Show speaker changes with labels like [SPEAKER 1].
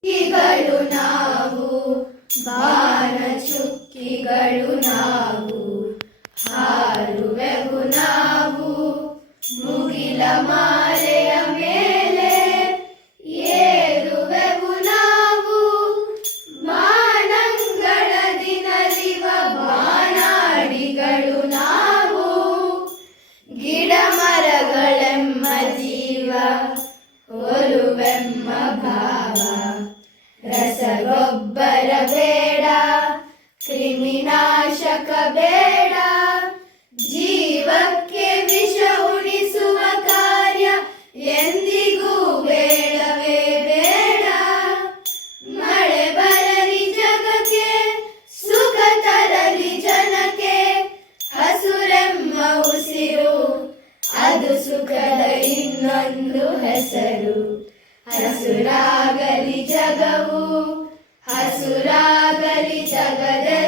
[SPEAKER 1] ಚುಕ್ಕಿಗಳು ನಾವು ಬಾಣ ಚುಕ್ಕಿಗಳು ನಾವು ಹಾರುವೆವು ನಾವು ಮುಗಿಲ ಮಾಲೆಯ ಕ್ರಿಮಿನಾಶಕ ಬೇಡ ಜೀವಕ್ಕೆ ವಿಷ ಉಣಿಸುವ ಕಾರ್ಯ ಎಂದಿಗೂ ಬೇಡವೇ ಬೇಡ. ಮಳೆ ಬರಲಿ ಜಗಕ್ಕೆ, ಸುಖ ತರಲಿ ಜನಕ್ಕೆ, ಹಸುರೆಮ್ಮ ಉಸಿರು, ಅದು ಸುಖದ ಇನ್ನೊಂದು ಹೆಸರು. ಹಸುರಾಗಲಿ ಜಗವು, ಹಸುರಾಗಲಿ ಜಗದ.